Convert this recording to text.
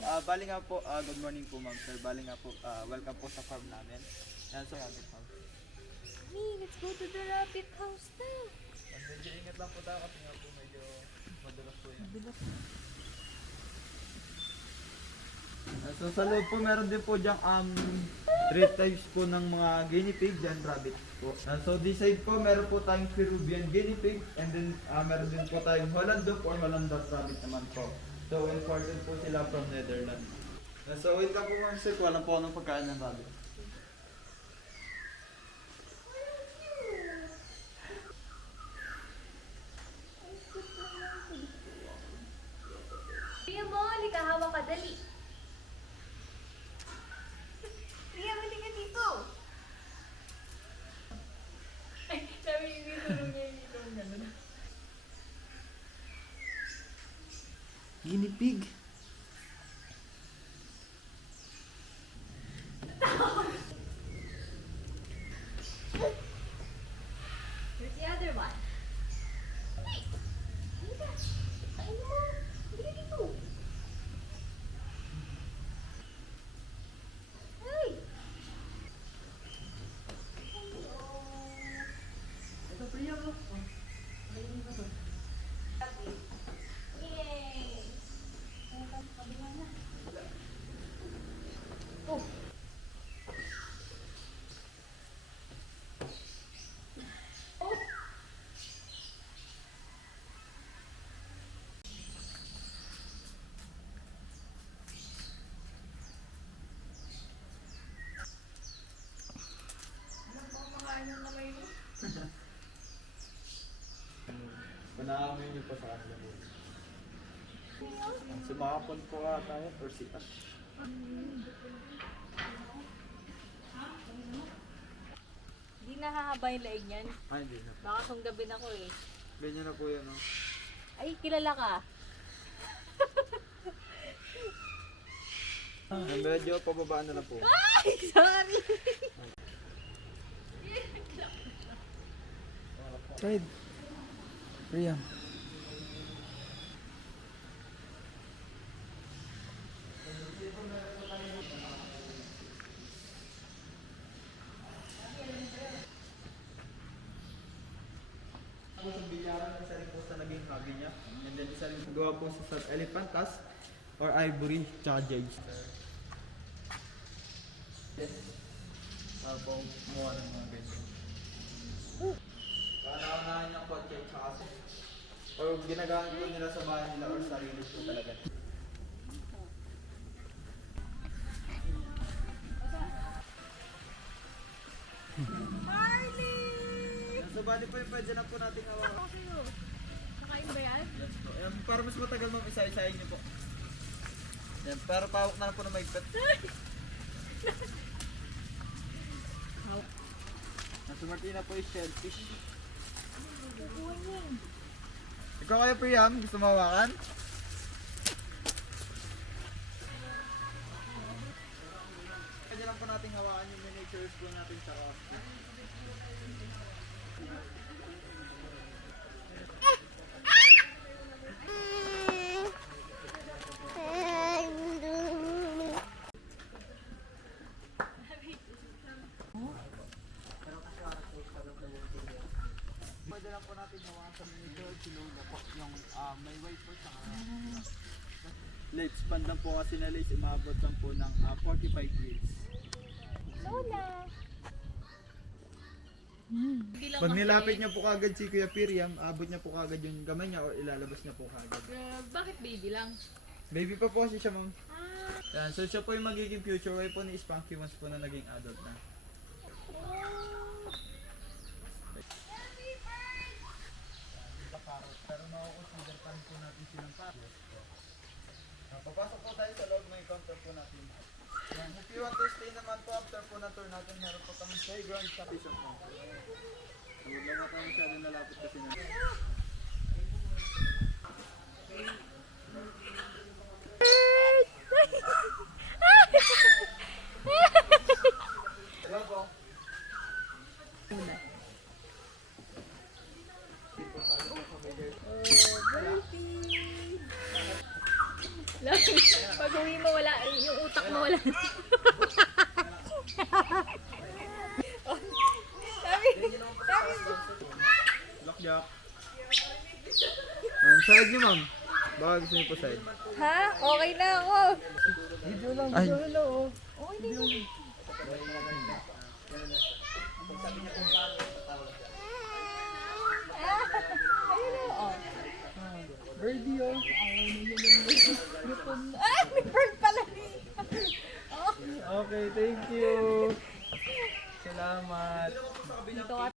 bali nga po, good morning po ma'am sir. Bali nga po, welcome po sa farm namin. Yan, so rabbit house. Let's go to the rabbit house na. Medyo ingat lang po tayo kasi nga po medyo madulas po yan. So sa loob po meron din po diyang 3 types po ng mga guinea pig and rabbit po. So this side po meron po tayong Peruvian guinea pig and then meron din po tayong Holland dog or Holland dog rabbit naman po. So imported po sila from Netherlands. So wait lang po ma'am sir, walang po anong pagkain ng rabbit. Ria mo, halika, hawak ka, dali. Ria, halika dito. Ay, sabi yung tulong niya yung itong gano'n. Guinea pig? Here's the other one. Hey! Halika. Kain mo. Halika dito. Hey! Ito Priya mo. Yay! Kabilang na. Oh! Oh! Panaamoy niyo po sa kanila po. Sumakapon po ka tayo or sitas. Hindi nahahaba yung laig niyan. Ay, hindi na. Baka sunggabin ako eh. Ganyan na po yan, no? Ay, kilala ka. Medyo pababaan na lang po. Ay, sorry. Side. Priya. Ako sa bilyaran, isa rin po sa naging hobby niya. And then isa rin gawa po sa elephant tusk or ivory tsaka jade. Yes. Para po kumuha ng mga ganyan. Kaunahan niyang kotse tsaka or ginagamit po nila sa bahay nila or sarili po talaga. Harley! So bali po yung pwede na po natin hawakan. Ako sa'yo. Kakain ba yan? Yes po. Ayan, para mas matagal ma'am, isa-isahin niyo po. Yan, pero pawak na lang po na maigpit. Nasa Martina po yung shellfish. Ikaw kayo Priam, gusto mawakan? Pwede lang po natin hawakan yung miniatures po natin sa office. Pwede lang po natin hawakan sa miniature, sinula po yung may white po sa lifespan lang po kasi na lace, umabot lang po ng 45 years. Lola! Pag nilapit niya po kagad si Kuya Piriam, abot niya po kagad yung kamay niya o ilalabas niya po kagad. Bakit baby lang? Baby pa po kasi siya ma'am. Yan, so siya po yung magiging future wife po ni Spunky once po na naging adult na. Pero mako-consider pa rin po natin silang parrot. Papasok po tayo sa loob ng counter po natin. Yan, if you want to stay naman po after po na tour natin, meron po kami playground sa Bishop mo. Huwag lang natin masyado nalapit kasi na. Hello po. Pag uwi mo, wala, yung utak mo wala. Blackjack. Side niyo, ma'am. Baka gusto niyo po side. Ha? Okay na ako. Ay, Okay na yun. Ayun na, oh. birdie oh. Ah, may bird pala. Okay, thank you. Salamat. Dito ka